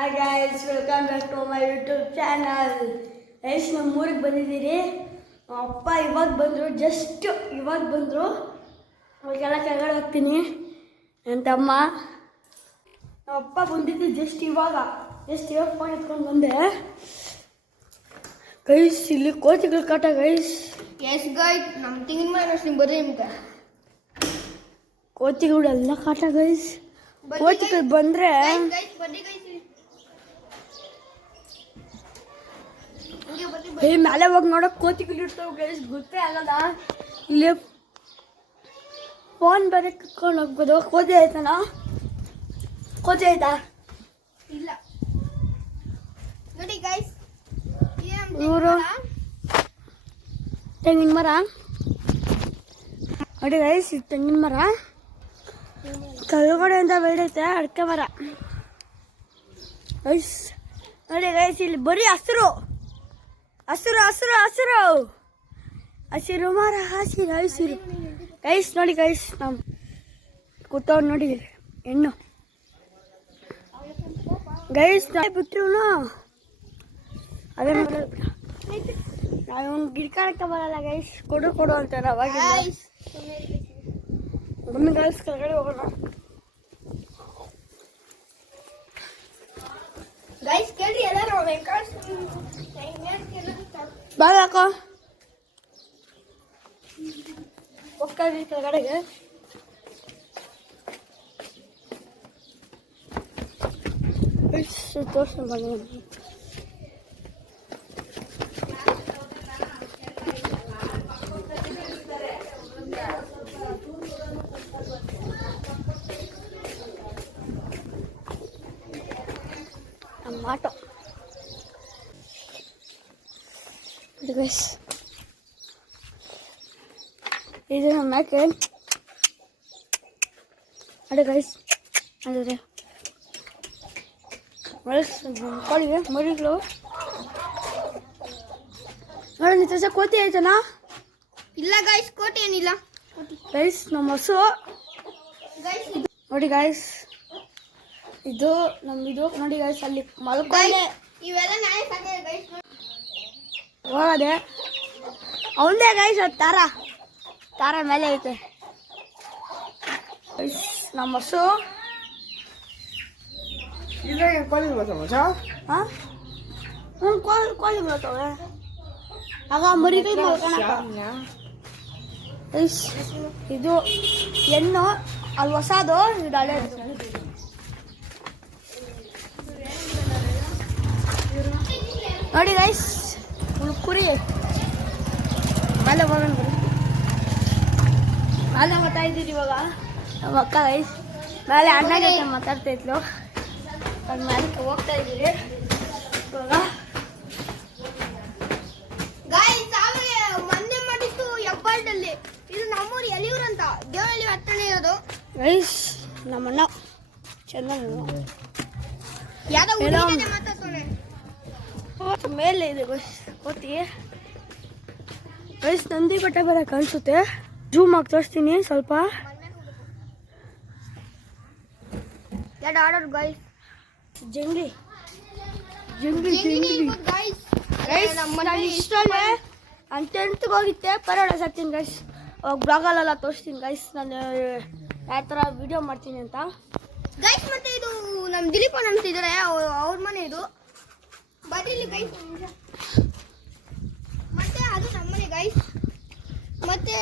Hi guys, welcome back to my YouTube channel. Guys, ನಮ್ಮ ಊರಿಗೆ ಬಂದಿದ್ದೀರಿ. ಅಪ್ಪ ಇವಾಗ ಬಂದರು, ಜಸ್ಟ್ ಇವಾಗ ಬಂದರು. ಅವಾಗೆಲ್ಲ ಕೆಳಗಡೆ ಹೋಗ್ತೀನಿ ಅಂತಮ್ಮ. ನಮ್ಮ ಅಪ್ಪ ಬಂದಿದ್ದು ಜಸ್ಟ್ ಇವಾಗ ಫೋನ್ ಎತ್ಕೊಂಡು ಬಂದೆ. ಗೈಸ್, ಇಲ್ಲಿ ಕೋತಿಗಳು ಕಾಟ ಗೈಸ್. ಎಸ್ ಗೈಸ್, ನಮ್ಮ ತೆಂಗಿನ ಮರ ನಿಮ್ಗೆ ಬರ್ರಿ. ನಿಮ್ಗೆ ಕೋತಿಗಳೆಲ್ಲ ಕಾಟ ಗೈಸ್. ಕೋತಿಗಳು ಬಂದರೆ ಮೇಲೆ ಹೋಗಿ ನೋಡೋಕೆ ಕೋತಿಗಳು ಇರ್ತಾವೆ ಗೈಸ್. ಗೊತ್ತೇ ಆಗಲ್ಲ. ಇಲ್ಲಿ ಫೋನ್ ಬೇರೆ ಕಟ್ಕೊಂಡು ಹೋಗ್ಬೋದು. ಕೋತಿ ಆಯ್ತಾನ? ಕೋತಿ ಆಯ್ತಾ? ಇಲ್ಲ ನೋಡಿ ಗೈಸ್, ಇವರು ತೆಂಗಿನ ಮರ ನೋಡಿ ಗೈಸ್. ಇದು ತೆಂಗಿನ ಮರ, ಕೆಳಗಡೆಯಿಂದ ಬೆಳೆದೈತೆ ಅಡಿಕೆ ಮರ ಗೈಸ್. ನೋಡಿ ಗೈಸ್, ಇಲ್ಲಿ ಬರೀ ಹಸಿರು ಹಸಿರು ಹಸಿರು ಹಸಿರು ಹಸಿರು ಮರ, ಹಸಿರು ಹಸಿರು ಗೈಸ್. ನೋಡಿ ಗೈಸ್, ನಾವು ಕೂತವ್ರು ನೋಡಿ ಹೆಣ್ಣು ಗೈಸ್. ಬಿಟ್ರು ಅದೇ ನಾವು ಗಿಡಕಾಡಕ್ಕೆ ಬರಲ್ಲ ಗೈಸ್. ಕೊಡು ಅಂತಾರೆ ಅವಾಗ. ಬನ್ನಿ ಗೈಸ್, ಕೆಳಗಡೆ ಹೋಗೋಣ. ಗೈಸ್ ಕೇಳಿ ಎಲ್ಲರೂ ಬಾಳ ಹಾಕೋ ಹೋಗ್ತಾ ಇದ್ದೀವಿ ಕೆಳಗಡೆಗೆ. ತೋರಿಸ್ತೀನಿ ಬನ್ನಿ. ನಮ್ಮ ಆಟೋ ಗೈಸ್, ಇದು ನಮ್ಮ ಮ್ಯಾಕೆ ಅಡೆ ಗೈಸ್. ಅಂದರೆ ಕೊಡಿಗೆ ಮರಿಗಳು ನೋಡಿ. ನಿಂತ ಕೋತಿ ಆಯ್ತಾನ? ಇಲ್ಲ ಗೈಸ್, ಕೋಟಿ ಏನಿಲ್ಲ ಗೈಸ್. ನಮ್ಮ ಹಸು ನೋಡಿ ಗೈಸ್. ಇದು ನಮ್ಮಿದು ನೋಡಿ ಗೈಸ್. ಅಲ್ಲಿ ಮಲ್ಕೊಂಡೆ ಇವೆಲ್ಲ ನಾಯಿ ಸಾಕಿದೆ ಗೈಸ್. ಹೋಗದೆ ಅವಂದೇ ಗೈಸ್. ಅದು ತಾರ ಮೇಲೆ ಐತೆ ಗೈಸ್. ನಮ್ಮ ಹಸು ಕೋಳಿ ಬರ್ತವೆ. ಹಾಂ, ಕೋಳಿ ಬರ್ತವೆ. ಆಗ ಮರಿಗಳು ಮಲ್ಕೊಳಕ ಗೈಸ್. ಇದು ಹೆಣ್ಣು, ಅಲ್ಲಿ ಹೊಸದು, ಇದು ಹಳೇದು. ನೋಡಿ ಗೈಸ್, ಕುರಿ ಮೇಲೆ ಹೋಗೋಣ ಬರೀ. ಮೇಲೆ ಮಾತಾ ಇದ್ದೀರಿ ಇವಾಗ ನಮ್ಮ ಅಕ್ಕ ಗೈಸ್. ಮೇಲೆ ಅಣ್ಣ ಜೊತೆ ಮಾತಾಡ್ತಾ ಇದ್ಲು. ಅದು ಮೇಲೆ ಹೋಗ್ತಾ ಇದ್ದೀರಿ ಇವಾಗ. ಗೈಸ್, ಆಮೇಲೆ ಮೊನ್ನೆ ಮಾಡಿದ್ದು ಹೆಬ್ಬಾಳದಲ್ಲಿ. ಇದು ನಮ್ಮೂರು ಎಲಿಯೂರು ಅಂತ, ದೇವರಲ್ಲಿ ಹತ್ತನೇ ಇರೋದು ಗೈಸ್. ನಮ್ಮಣ್ಣ ಚೆನ್ನಾಗಿ ಯಾವ್ದೋ ಹುಡುಗಿ ಮಾತಾಡ್ತಾನೆ ಮೇಲೆ ಇದೆ ಗೈಸ್ ಕೋತಿ ಗೈಸ್. ನಂದಿ ಬೆಟ್ಟ ಬೇರೆ ಕಾಣಿಸುತ್ತೆ. ಜೂಮ್ ಆಗಿ ತೋರಿಸ್ತೀನಿ ಸ್ವಲ್ಪ. ಎರಡು order guys. Jungli guys, guys, ನಾನು ಇಷ್ಟಲ್ಲೇ ನಾನು 10th ಹೋಗಿದ್ದೆ. ಪರೋಡ ಸಾಕ್ತೀನಿ ಗೈಸ್. ಅವಾಗ ಬ್ಲಾಗಲ್ಲೆಲ್ಲ ತೋರಿಸ್ತೀನಿ ಗೈಸ್ ನಾನು ಯಾವ ಥರ ವಿಡಿಯೋ ಮಾಡ್ತೀನಿ ಅಂತ ಗೈಸ್. ಮತ್ತೆ ಇದು ನಮ್ಮ ದಿಲೀಪ್ ಅಂತ ಇದ್ದಾರೆ, ಅವ್ರ ಮನೆ ಇದು. ಬರೀಲಿ ಗೈಸ್. ಮತ್ತೆ ಅದು ನಮ್ಮನೆ ಗೈಸ್. ಮತ್ತೆ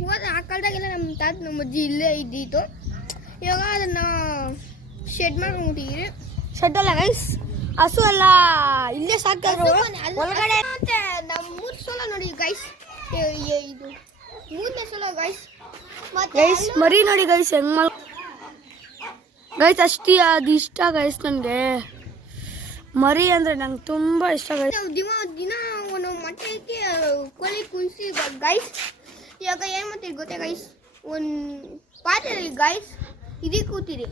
ಇವಾಗ ಆ ಕಾಲದಾಗೆಲ್ಲ ನಮ್ಮ ತಾತ ನಮ್ಮ ಅಜ್ಜಿ ಇಲ್ಲೇ ಇದ್ದಿತ್ತು. ಇವಾಗ ಅದನ್ನ ಶೆಡ್ ಮಾಡ್ಕೊಂಡ್ಬಿಟ್ಟಿದ್ರಿ. ಶೆಡ್ಡಲ್ಲ ಗೈಸ್, ಹಸು ಎಲ್ಲ ಇಲ್ಲೇ ಸಾಕ್ತಾರೆ ಒಳಗಡೆ. ಮತ್ತೆ ನಮ್ಮ 3 ಸಲ ನೋಡಿ ಗೈಸ್. ಇದು 3ನೇ ಸಲ ಗೈಸ್. ಮತ್ತೆ ಗೈಸ್ ಮರಿ ನೋಡಿ ಗೈಸ್ ಹೆಂಗ್ ಮಲ್ ಗೈಸ್. ಅಷ್ಟೇ ಅದು ಇಷ್ಟ ಗೈಸ್ ನನಗೆ. ಮರಿ ಅಂದರೆ ನಂಗೆ ತುಂಬ ಇಷ್ಟ ಗೈಸ್. ನಾವು ದಿನ ಒಂದು ಮೊಟ್ಟೆಗೆ ಕೋಳಿ ಕುಣಿಸಿ ಗೈಸ್. ಇವಾಗ ಏನು ಮಾಡ್ತೀರಿ ಗೊತ್ತಾ ಗೈಸ್? ಒಂದು ಪಾತ್ರೆ ಗೈಸ್, ಇದಕ್ಕೆ ಕೂತೀರಿ.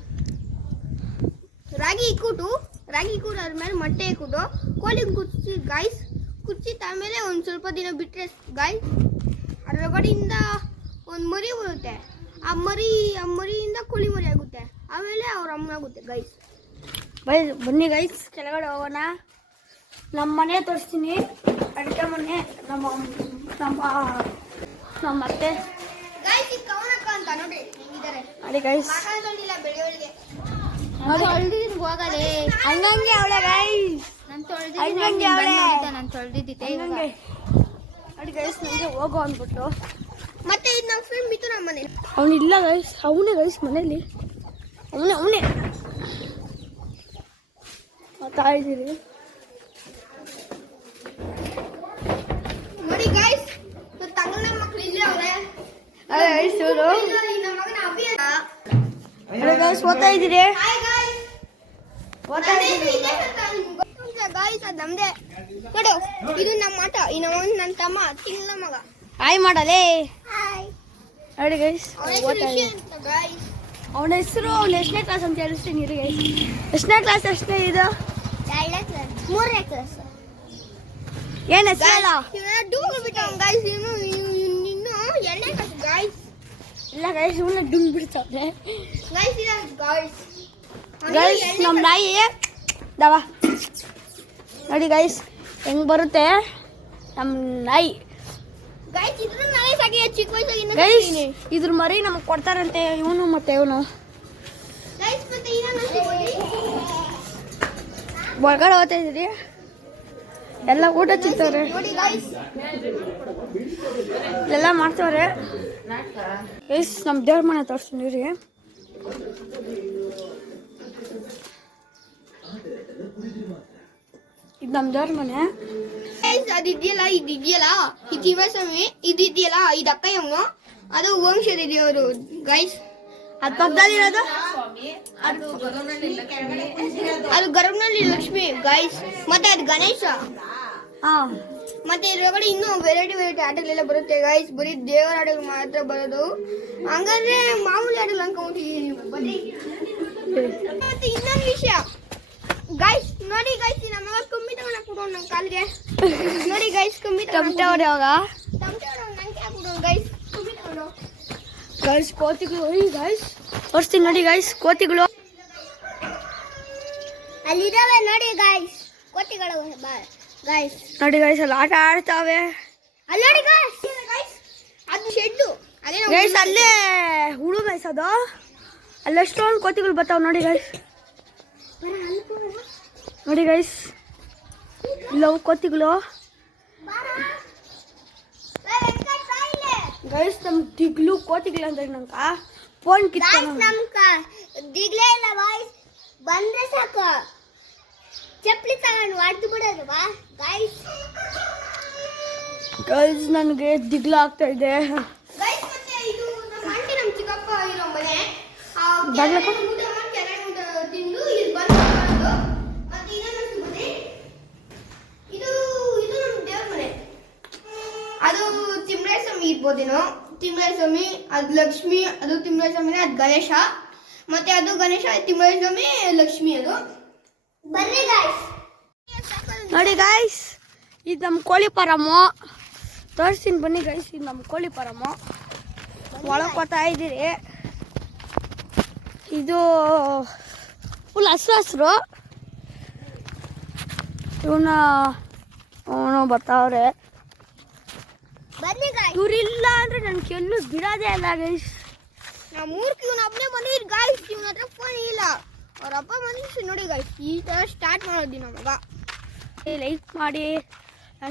ರಾಗಿ ಕೂಟು ಆದ್ಮೇಲೆ ಮೊಟ್ಟೆ ಇಕ್ಕುದು ಕೋಳಿ ಕುದಿಸಿ ಗೈಸ್. ಕುದಿಸಿದ ಆಮೇಲೆ ಒಂದು ಸ್ವಲ್ಪ ದಿನ ಬಿಟ್ಟರೆ ಗೈಸ್, ಅದರೊಳಗಡೆಯಿಂದ ಒಂದು ಮರಿ ಬರುತ್ತೆ. ಆ ಮರಿಯಿಂದ ಕೋಳಿ ಮರಿ ಆಗುತ್ತೆ. ಆಮೇಲೆ ಅವ್ರ ಅಮ್ಮ ಆಗುತ್ತೆ ಗೈಸ್. ಬನ್ನಿ ಗೈಸ್ ಕೆಳಗಡೆ ಹೋಗೋಣ. ನಮ್ಮ ಮನೆ ತೋರಿಸ್ತೀನಿ, ಅಡುಗೆ ಮನೆ. ನಮ್ಮ ಅತ್ತೆ ಗೈಸ್ ಈ ಕವನಕ್ಕ ಅಂತ ನೋಡಿ ಹೆಂಗಿದ್ದಾರೆ. ನೋಡಿ ಗೈಸ್, ಮಾತಾಡೋದಿಲ್ಲ ಬೆಳೆಯೋರಿಗೆ. ನೋಡಿ ತೊಳೆದಿದ್ದೀನಿ ಹೋಗಲೇ. ಹಂಗಂಗೆ ಅವಳೆ ಗೈಸ್, ಹಂಗಂಗೆ ಅವಳೆ ನಾನು ತೊಳೆದಿದ್ದೆ ಹಂಗಂಗೆ. ನೋಡಿ ಗೈಸ್, ನನಗೆ ಹೋಗೋ ಅಂದ್ಬಿಟ್ಟು. ಮತ್ತೆ ಇದು ನಮ್ಮ ಫ್ರೆಂಡ್ ಮಿತು ನಮ್ಮ ಮನೆ. ಅವನಿಲ್ಲ ಗೈಸ್, ಅವನೇ ಗೈಸ್ ಮನೇಲಿ, ಅವನೇ ಮಾತಾ ಇದ್ದೀರಿ. ನೋಡಿ ಗೈಸ್, ನನ್ನ ತಂಗನ ಮಕ್ಕಳು ಇಲ್ಲೇ ಅವರೇ. ಅದೇ ಗೈಸ್ ಇವರು. ನಮ್ಮ ಮಗನ ಅಭಿ ಅಂತ. ಅದೇ ಗೈಸ್ ಓದ್ತಾ ಇದ್ದೀರಿ, ಹಾಯ್ ಗೈಸ್. ಓದ್ತಾ ಇದ್ದೀರಿ. ಗೈಸ್ ಅದು ನಮ್ದೇ. ನೋಡು ಇದು ನಮ್ಮ ಆಟ. ಈ ನನ್ನ ತಮ್ಮ ತಿಂಗಳ ಮಗ. ಹಾಯ್ ಮಾಡಲೇ. ಹಾಯ್. ನೋಡಿ ಗೈಸ್ ಓದ್ತಾ ಇದ್ದೀರಿ. ಗೈಸ್ ಅವನ ಹೆಸರು, ಅವ್ನು ಎಷ್ಟನೇ ಕ್ಲಾಸ್ ಅಂತ ಹೇಳಿಸ್ತೀನಿ ಇರಿ ಗೈಸ್. ಎಷ್ಟನೇ ಕ್ಲಾಸ್ ಎಷ್ಟನೇ ಇದು? 2ನೇ ಕ್ಲಾಸ್ 3ನೇ ಕ್ಲಾಸ್. ಏನು ಹೆಸರು ಹೇಳ? ಡೂಬ್ ಬಿಟ್ಟ ಗೈಸ್. ಇನ್ನು 2ನೇ ಕ್ಲಾಸ್ ಗೈಸ್. ಇಲ್ಲ ಗೈಸ್, ಇವನ್ನ ಡುಂಗ್ ಬಿಡ್ತಾವೆ ಗೈಸ್ ಇದು ಗೈಸ್. ಗೈಸ್. ನಮ್ಮ ನಾಯಿ ದವ ನೋಡಿ ಗೈಸ್ ಹೆಂಗ್ ಬರುತ್ತೆ ನಮ್ಮ ನಾಯಿ. ಗೈಸ್ ಇದ್ರ ನಾಯಿ ಸಾಕಿ ಚಿಕ್ಕ ವಯಸ್ಸಾಗಿಂದ ಗೈಸ್ ಇದ್ರ ಮರಿ ನಮಗೆ ಕೊಡ್ತಾರಂತೆ ಇವನು ಮತ್ತೆ ಇವನು. ಗೈಸ್ ಮತ್ತೆ ಇನ್ನೊಂದು ಒಳಗಡೆ ಹೋಗ್ತಾ ಇದ್ದೀರಿ, ಎಲ್ಲ ಊಟ ತಿಂತವ್ರೆ, ನೋಡಿ ಗೈಸ್. ಎಲ್ಲ ಮಾಡ್ತವ್ರೆ ಗೈಸ್. ನಮ್ಮ ದೇವ್ರ ಮನೆ ತೋರಿಸ್ತೀನಿ ರೀ. ಇದು ನಮ್ಮ ದೇವ್ರ ಮನೆ ಗೈಸ್. ಅದಿದೆಯಲ್ಲ ಇದಿದೆಯಲ್ಲ ಈ ತಿಮ್ಮಸ್ವಾಮಿ ಇದಿದೆಯಲ್ಲ ಇದು ಅಕ್ಕಯ್ಯಮ್ಮನು, ಅದು ವಂಶದ ದೇವರು ಗೈಸ್. ಅದು ಪಕ್ಕದಲ್ಲಿರೋದು ಅದು ಗರ್ಭನಲ್ಲಿ ಲಕ್ಷ್ಮಿ ಗೈಸ್. ಮತ್ತೆ ಅದು ಗಣೇಶ. ಹಾಂ. ಮತ್ತೆ ಇದ್ರೊಳಗಡೆ ಇನ್ನೂ ವೆರೈಟಿ ಆಟಗಳೆಲ್ಲ ಬರುತ್ತೆ ಗೈಸ್. ಬರೀ ದೇವರ ಆಟಗಳು ಮಾತ್ರ ಬರೋದು. ಹಂಗಂದ್ರೆ ಮಾಮೂಲಿ ಆಟಗಳು ಅನ್ಕೊಂಡ್ಬಿಟ್ಟಿದೀನಿ. ಮತ್ತೆ ಇನ್ನೊಂದು ವಿಷಯ ಗೈಸ್, ನೋಡಿ ಗೈಸ್ ನಮ್ಮ ಮಗ ಕಮ್ಮಿ ತಗೊಂಡು ಹಾಕ್ಬಿಡೋಣ ನನ್ನ ಕಾಲಿಗೆ. ನೋಡಿ ಗೈಸ್ ಕಮ್ಮಿ ಟಮಟವ್ರೆ ಅವಾಗ ನಂಗೆ ಹಾಕ್ಬಿಡೋಣ ಗೈಸ್. ಕಮ್ಮಿ ತಗೊಂಡು ಗೈಸ್ ಕೋತಿಗಳು. ಗೈಸ್ ತೋರಿಸ್ತೀನಿ ನೋಡಿ ಗೈಸ್ ಕೋತಿಗಳು. ಅಲ್ಲಿದ್ದಾವೆ ನೋಡಿ ಗೈಸ್ ಕೋತಿಗಳು ಗೈಸ್. ನೋಡಿ ಗೈಸ್ ಅಲ್ಲಿ ಆಟ ಆಡ್ತಾವೆ. ಅಲ್ಲಿ ನೋಡಿ ಗೈಸ್, ಅದು ಶೆಡ್ಡು ಅದೇ ಗೈಸ್ ಅಲ್ಲೇ ಹುಳು ಗೈಸ್, ಅದು ಅಲ್ಲೆಷ್ಟೊಂದು ಕೋತಿಗಳು ಬರ್ತಾವೆ ನೋಡಿ ಗೈಸ್. ನೋಡಿ ಗೈಸ್ ಇಲ್ಲವು ಕೋತಿಗಳು ಗೈಸ್. ನಮ್ ದಿಗ್ಲು ಕೋತಿಗಳು ಅಂದ್ರೆ ನಂಗ ಫೋನ್ ಕಿತ್ತ. ದಿಗ್ಲೇ ಇಲ್ಲ ಗೈಸ್, ಬಂದ್ರೆ ಸಾಕು ಚಪ್ಪಲಿ ತಗೊಂಡು ಹೊಡೆದು ಬಿಡೋದು ಗೈಸ್. ಗೈಸ್ ನನಗೆ ದಿಗ್ಲು ಆಗ್ತಾ ಇದೆ. ಗೈಸ್ ಮತ್ತೆ ಇದು ನಮ್ಮ ಆಂಟಿ ನಮ್ಮ ಚಿಕ್ಕಪ್ಪ ಇರೋ ಮನೆ. ಬಾಗ್ಲಕ್ಕ? ಊಟ ತಿಂದು ಇಲ್ಲಿ ಬಂದು ಮತ್ತೆ ಇನ್ನೊಂದು ಮನೆ. ಇದು ನಮ್ಮ ದೇವ್ರ ಮನೆ. ಅದು ತಿಮ್ಮರಾಯಸ್ವಾಮಿ ಇರ್ಬೋದೇನೋ. ತಿಮ್ಮರಾಯಸ್ವಾಮಿ, ಅದು ಲಕ್ಷ್ಮಿ, ಅದು ತಿಮ್ಮರಾಯಸ್ವಾಮಿನೇ, ಅದು ಗಣೇಶ. ಮತ್ತೆ ಅದು ಗಣೇಶ, ತಿಮ್ಮರಾಯಸ್ವಾಮಿ, ಲಕ್ಷ್ಮಿ. ಅದು ಬರ್ರಿ ಗಾಯ್ಸ್. ನೋಡಿ ಗೈಸ್ ಇದು ನಮ್ಮ ಕೋಳಿ ಫಾರಮು ತೋರಿಸ್ತೀನಿ ಬನ್ನಿ ಗೈಸ್. ಇದು ನಮ್ಮ ಕೋಳಿ ಫಾರಮು ಒಳಗೆ ಬರ್ತಾ ಇದ್ದೀರಿ. ಇದು ಫುಲ್ ಹಸ್ರು. ಇವನು ಬರ್ತಾವ್ರೆ. ಬನ್ನಿ ಗಾಯ್ಸ್. ಇವ್ರಿಲ್ಲ ಅಂದ್ರೆ ನನ್ಗೆ ಎಲ್ಲೂ ಬಿಡೋದೇ ಇಲ್ಲ ಗೈಸ್. ನಾವು ಮೂರ್ತಿ ಇವನ ಒಬ್ಬನೇ ಬಂದಿದ್ದು ಗಾಯ್ಸ್. ಇವನ ಹತ್ರ ಫೋನ್ ಇಲ್ಲ, ಅವ್ರ ಅಪ್ಪ ಬಂದಿದ್ದು ನೋಡಿ ಗಾಯ್ಸ್. ಈ ಥರ ಸ್ಟಾರ್ಟ್ ಮಾಡೋದು ನಮಗ. ಲೈಕ್ ಮಾಡಿ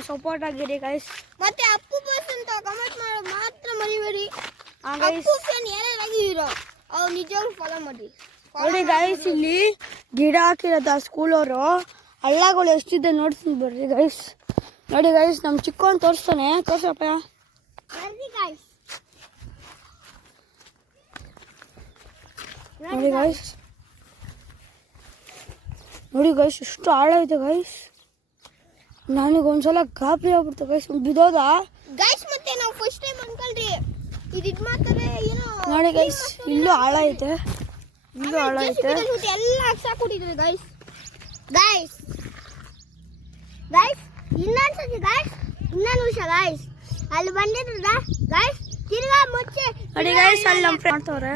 ಸಪೋರ್ಟ್ ಆಗಿರಿ ಗೈಸ್. ಮತ್ತೆ ಅಪ್ಪು ಬಸ್ ಅಂತ ಕಮೆಂಟ್ ಮಾಡೋದು ಮಾತ್ರ ಮರಿಬೇಡಿ. ಗೈಸ್ ಅಪ್ಪು ಫ್ಯಾನ್ ಯಾರ್ಯಾರಾಗಿರೋ ಅವ್ರು ನಿಜವಾಗ್ಲೂ ಫಾಲೋ ಮಾಡಿ. ನೋಡಿ ಗೈಸ್ ಇಲ್ಲಿ ಗಿಡ ಹಾಕಿರೋದು ಆ ಸ್ಕೂಲವರು. ಹಳ್ಳಗಳು ಎಷ್ಟಿದೆ ನೋಡ್ತೀನಿ ಬರ್ರಿ ಗೈಸ್. ನೋಡಿ ಗೈಸ್ ನಮ್ಮ ಚಿಕ್ಕವನ್ ತೋರಿಸ್ತಾನೆ, ತೋರ್ಸಪ್ಪ. ಬರ್ರಿ ಗಾಯ್ಸ್. ನೋಡಿ ಗೈಸ್, ನೋಡಿ ಗೈಸ್ ಎಷ್ಟು ಆಳ ಇದೆ ಗೈಸ್. ನನಗೊಂದ್ಸಲ ಗಾಬರಿ ಆಗ್ಬಿಡ್ತು ಗೈಸ್, ಬಿದ್ದೋದಾ ಗೈಸ್. ಮತ್ತೆ ನಾವು ಫಸ್ಟ್ ಟೈಮ್ ಅನ್ಕೊಳ್ರಿ ಇದು ಮಾಡ್ತಾರೆ ಏನೋ. ನೋಡಿ ಗೈಸ್ ಇಲ್ಲೂ ಆಳ ಐತೆ, ಇಲ್ಲೂ ಆಳ ಐತೆ. ಎಲ್ಲ ಹಾಕ್ಸಾಕ್ಬಿಟ್ಟಿದ್ದಾರೆ ಗೈಸ್. ಗೈಸ್ ಗೈಸ್ ಇನ್ನೊಂದ್ಸತಿ ಗೈಸ್, ಇನ್ನೊಂದು ವಿಷಯ ಗೈಸ್. ಅಲ್ಲಿ ಬಂದಿದ್ರದ ಗೈಸ್ ತಿರ್ಗಾ ಮುಚ್ಚೆ. ನೋಡಿ ಗೈಸ್ ಅಲ್ಲಿ ನಮ್ಮ ಫ್ರೆಂಡ್ ಮಾಡ್ತವ್ರೆ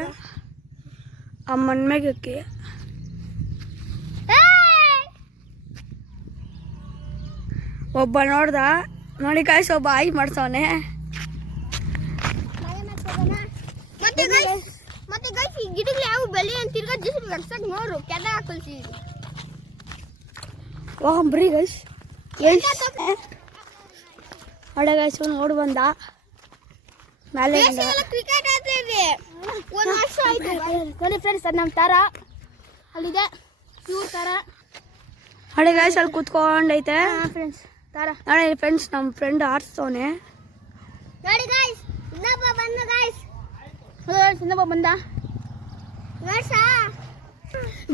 ಆ ಮಣ್ಮೇಗಕ್ಕೆ. ಒಬ್ಬ ನೋಡ್ದ ನೋಡಿ ಗಾಯ್ಸ್, ಒಬ್ಬ ಆಯ್ ಮಾಡ್ಸವನೆ. ಮತ್ತೆ ಗೈಸ್ ಈ ಗಿಡಗಳು ಯಾವ ಬೆಳೆ ಅಂತ ತಿರ್ಗಾ ಜಸ್ಟ್ ವರ್ಷಕ್ಕೆ ನೋಡ್ರು ಕೆದ ಹಾಕಲ್ಸಿ ಬರೀ ಗೈಸ್ ಹೊಡೆ ಗೈಸ್ ನೋಡು ಬಂದ ಮೇಲೆ ಕ್ರಿಕೆಟ್ ಆಡ್ತಾ ಇದೆ. ಒಂದು ವರ್ಷ ಆಯ್ತು ನೋಡಿ ಫ್ರೆಂಡ್ಸ್, ಅದು ನಮ್ಮ ತಾರ ಅಲ್ಲಿದೆ, ಇವ್ರ ತಾರ ಹೊಡೆ ಗೈಸ್ ಅಲ್ಲಿ ಕೂತ್ಕೊಂಡೈತೆ ಫ್ರೆಂಡ್ಸ್ ತಾರ ನೋಡಿ ಫ್ರೆಂಡ್ಸ್, ನಮ್ಮ ಫ್ರೆಂಡ್ ಆಡ್ಸವನೆ. ನೋಡಿ ಗೈಸ್, ಇನ್ನೊಬ್ಬ ಬಂದ ಗೈಸ್, ಇನ್ನೊಬ್ಬ ಬಂದ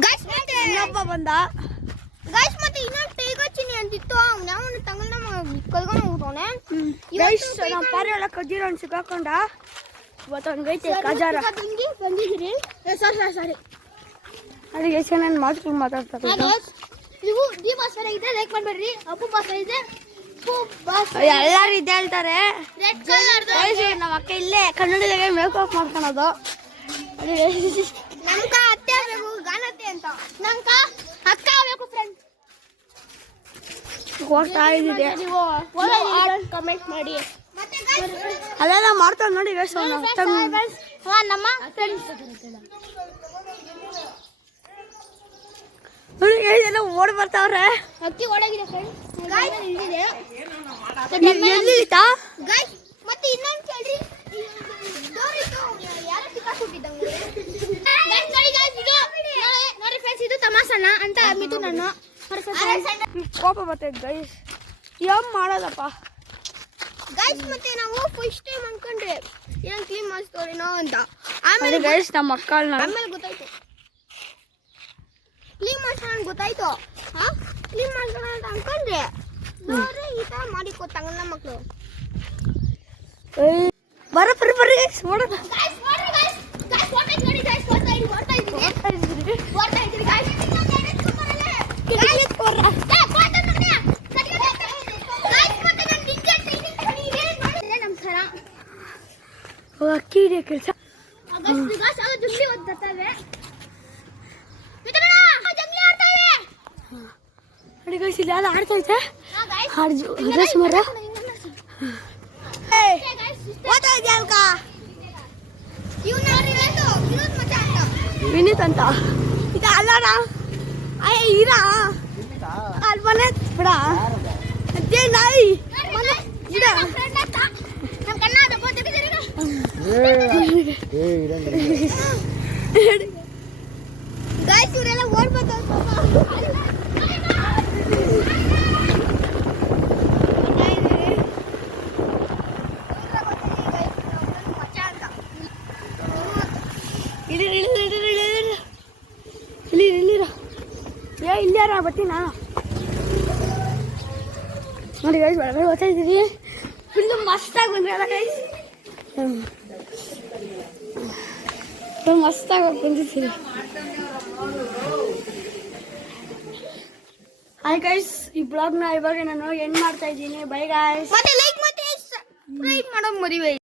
ಗೈಸ್, ಮತ್ತೆ ಇನ್ನೊಬ್ಬ ಬಂದ ಗೈಸ್, ಮತ್ತೆ ಇನ್ನೊಂದು ಟೈಗಚ್ಚಿನಿ ಅಂತಿತ್ತು, ನಾವು ತಂಗಲ್ ನಮ್ಮ ಕಲ್ಕೊಂಡು ಹೋಗ್ತಾನೆ. ಗೈಸ್ ನಮ್ಮ ಪಾರಿ ಒಳಗೆ ಕಜ್ಜಿರೋ ಸಿಕ್ಕಾಕೊಂಡ ಇವತ್ತೊಂದೈತೆ ಕಜಾರ. ಬಂದಿದ್ದೀರಿ ಸಾರಿ ಅದು ಎಷ್ಟು ನಾನು ಮಾತುಗಳು ಮಾತಾಡ್ತಾರೆ. ನೀವು ಡಿ ಬಾಸ್ ಇದೆ, ಲೈಕ್ ಮಾಡ್ಬೇಡ್ರಿ. ಅಪ್ಪು ಬಾಸ್ ಇದೆ, ಎಲ್ಲರೂ ಇದ್ದೇ ಹೇಳ್ತಾರೆ. ರೆಡ್ ಕಲರ್ ನಮ್ಮ ಅಕ್ಕ ಇಲ್ಲೇ ಕನ್ನಡದಾಗೆ ಮೇಕಪ್ ಮಾಡ್ಕೊಳೋದು. ನಮ್ಕ ಅತ್ತೆ ಆಗ್ಬೇಕು, ಗಾನತ್ತೆ ಅಂತ ನಮ್ಕ ಅಕ್ಕ ಆಗ್ಬೇಕು ಫ್ರೆಂಡ್ಸ್. ಹೋಗ್ತಾ ಇದ್ದೀರಿ ನೀವು ಕಮೆಂಟ್ ಮಾಡಿ. ಮತ್ತೆ ಅದೆಲ್ಲ ಮಾಡ್ತಾವೆ ನೋಡಿ ಗೈಸ್. ನಮ್ಮ ಫ್ರೆಂಡ್ಸ್ ಎಲ್ಲ ಓಡ್ ಬರ್ತಾವ್ರೆ. ಅಕ್ಕಿ ಒಳಗಿದೆ ಫ್ರೆಂಡ್ಸ್. ಎಲ್ಲಿತಾ ಗೈಸ್, ಮತ್ತೆ ಇನ್ನೊಂದು ಕೇಳ್ರಿ, ಡೋರ್ ಇತ್ತು, ಯಾರೋ ಸಿಕ್ಕಾಕ್ಬಿಟ್ಟಿದ್ದಂಗೆ. ಗೈಸ್ ನೋಡಿ ಗೈಸ್, ಇದು ನೋಡಿ ಫ್ರೆಂಡ್ಸ್, ಇದು ತಮಾಸಣ್ಣ ಅಂತ ಮಿತು ನಾನು ಕೋಪ ಬರ್ತೈತೆ ಗೈಸ್, ಏನ್ ಮಾಡೋದಪ್ಪ ಗೈಸ್. ಮತ್ತೆ ನಾವು ಫಸ್ಟ್ ಟೈಮ್ ಅನ್ಕೊಂಡ್ರೆ ಏನ್ ಕ್ಲೀನ್ ಮಾಡಿಸ್ತೋರೇನೋ ಅಂತ, ಆಮೇಲೆ ಆಮೇಲೆ ಗೈಸ್ ನಮ್ಮ ಮಕ್ಕಳನ್ನ ಆಮೇಲೆ ಗೊತ್ತಾಯ್ತು ಕ್ಲೀನ್ ಮಾಡ್ಸೋಣ ಗೊತ್ತಾಯ್ತು. ಕ್ಲೀನ್ ಮಾಡ್ಸೋಣ ಅಂತ ಅನ್ಕೊಂಡ್ರೆ ನೋಡ್ರಿ ಈ ತರ ಮಾಡಿಕೊಟ್ಟಂಗ ನಮ್ಮ ಮಕ್ಕಳು. ಬರ್ರಿ ಬರ್ರಿ ಗೈಸ್ ನೋಡೋಣ. ಗೈಸ್ ನೋಡ್ರಿ ಗೈಸ್, ಗೈಸ್ ಓಡ್ತಾ ಇದ್ದೀರಿ ಗೈಸ್, ಓಡ್ತಾ ಇದ್ದೀರಿ ಗೈಸ್. ಅಕ್ಕಿ ಹಿಡಿಯೋ ಕೆಲಸ ನೋಡಿ ಗೈಸ್, ಇಲ್ಲಿ ಎಲ್ಲ ಆಡ್ತೈತೆ. ಹರಸ್ ಮರ ಓದ್ತಾ ಇದೆಯಾ ಅಲ್ಕ ವಿನೀತ್ ಅಂತ ಈಗ ಅಲ್ಲಾರ ಇರ ಅಲ್ಲಿ ಮನೆ ಬಿಡ ಅದೇ ನಾಯಿ ಬಿಡ. ಗೈಸ್ ಇವರೆಲ್ಲ ಓಡ್ಬೇಕು. ಇಲ್ಲಾರ ಬರ್ತೀನಾ ನೋಡಿ ಗೈಸ್, ಒಳಗಡೆ ಓದ್ತಾ ಇದ್ದೀರಿ. ಫುಲ್ಲು ಮಸ್ತಾಗಿ ಬಂದ್ರಲ್ಲ ಗೈಸ್, ಮಸ್ತಾಗಿ ಬಂದಿದ್ದೀರಿ. ಹಾಯ್ ಗೈಸ್, ಈ ಬ್ಲಾಗ್ನ ಇವಾಗ ನಾನು ಎಂಡ್ ಮಾಡ್ತಾ ಇದ್ದೀನಿ. Bye guys. ಮತ್ತೆ ಲೈಕ್ ಮತ್ತೆ ಸಬ್ಸ್ಕ್ರೈಬ್ ಮಾಡೋ ಮರಿಬೇಡಿ.